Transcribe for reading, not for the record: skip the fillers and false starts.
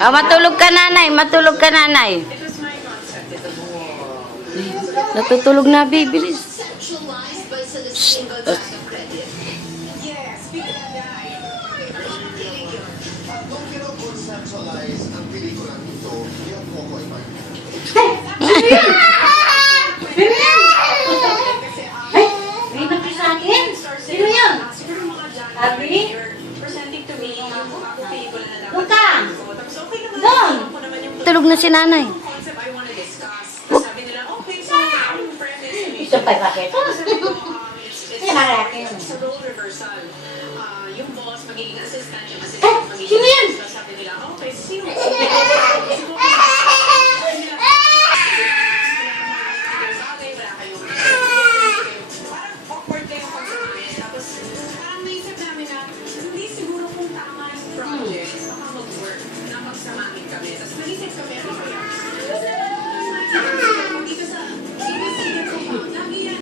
Ah, matulog ka nanay, matulog ka nanay. Natutulog na, bibilis. May nagpis sa akin? Sino yun? Abi? Doon ka! Doon! Tulog na si nanay. Gusto pa bakit? Kaya nakalaki yun. Sino yan?